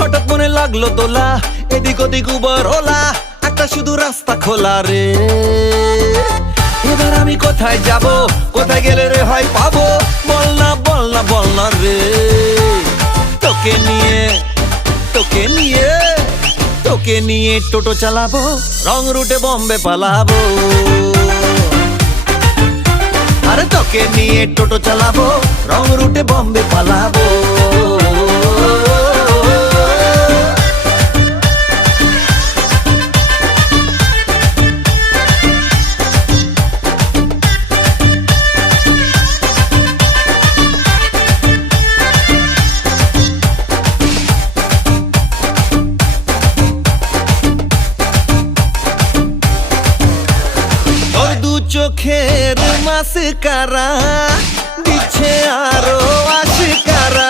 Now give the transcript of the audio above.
হঠাৎ মনে লাগলো দোলা, এদিক ওদিক উবার ওলা, একটা শুধু রাস্তা খোলা রে। এবার আমি কোথায় যাব, কোথায় গেলে রে হয় পাবো, বল না বল না বল না রে। তোকে নিয়ে তোকে নিয়ে তোকে নিয়ে টোটো চালাবো, রং রুটে বম্বে পালাবো। আরে তোকে নিয়ে টোটো চালাবো, রং রুটে বম্বে পালাবো। চোখের মাসকারা দিচ্ছে আরো আশকারা,